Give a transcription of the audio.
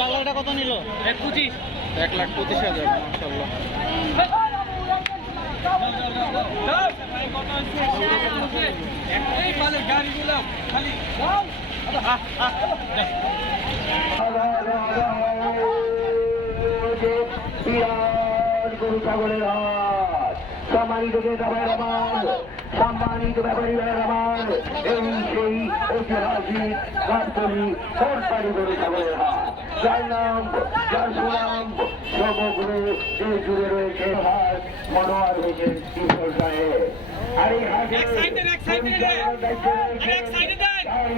পাগলাটা কত নিল এক পঁচিশ এক লাখ পঁচিশ হাজার মাসাল্লাহ এই সেই ঐতিহাসিক গাছতলি সরকারি গরু ছাগলের হাট যার নাম যার রয়েছে হাট মনোয়ার হোসেন কিশোর সাহেব আর এই হাটে সাইডে, এক সাইডে রে। দায়িত্বে রয়েছে এক সাইডে দেন। তার